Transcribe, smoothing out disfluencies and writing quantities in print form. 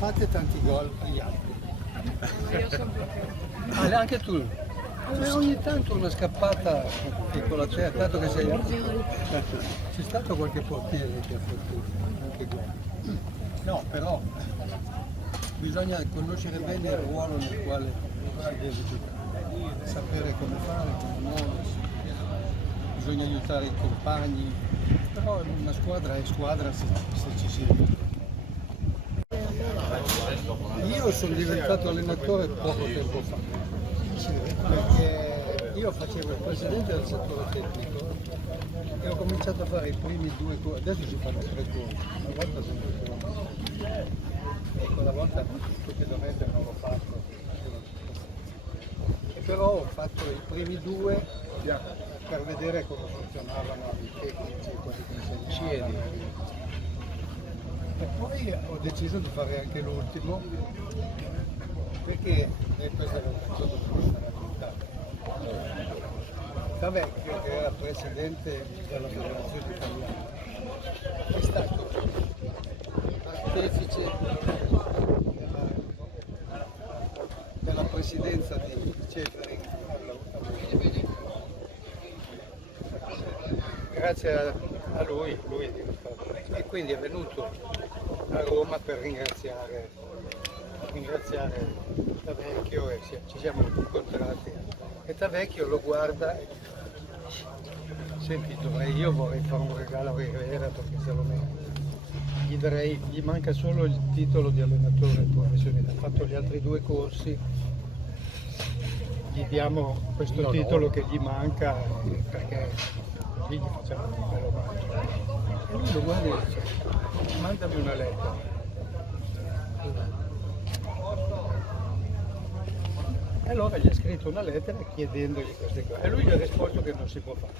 fate tanti gol agli altri. Ma io sono proprio... Anche tu? Ogni tanto una scappata con la te, tanto che sei... C'è stato qualche portiere che ha fatto anche gol. No, però bisogna conoscere bene il ruolo nel quale si deve giocare, sapere come fare, come muoversi, bisogna aiutare i compagni, però una squadra è squadra se ci si aiuta. Io sono diventato allenatore poco tempo fa, perché io facevo il presidente del settore tecnico e ho cominciato a fare i primi 2 corsi, adesso si fanno 3 corsi, una volta sempre 2 corsi. E quella volta stupidamente non l'ho fatto, e però ho fatto i primi 2 per vedere come funzionavano i tecnici, quelli che insegnavano. E poi ho deciso di fare anche l'ultimo, perché questo era il metodo di questa attività. Tavecchio, che era presidente della federazione italiana, è stato artefice della presidenza di Ceferi. Grazie a lui è diventato. E quindi è venuto a Roma per ringraziare Tavecchio e ci siamo incontrati. E Tavecchio lo guarda e dice: senti, io vorrei fare un regalo a Rivera perché se lo merita. Gli manca solo il titolo di allenatore professionista, ha fatto gli altri 2 corsi, gli diamo questo titolo che gli manca perché così gli facciamo un bello maggio. E lui lo guarda e dice: mandami una lettera. E allora gli ha scritto una lettera chiedendogli queste cose e lui gli ha risposto che non si può fare.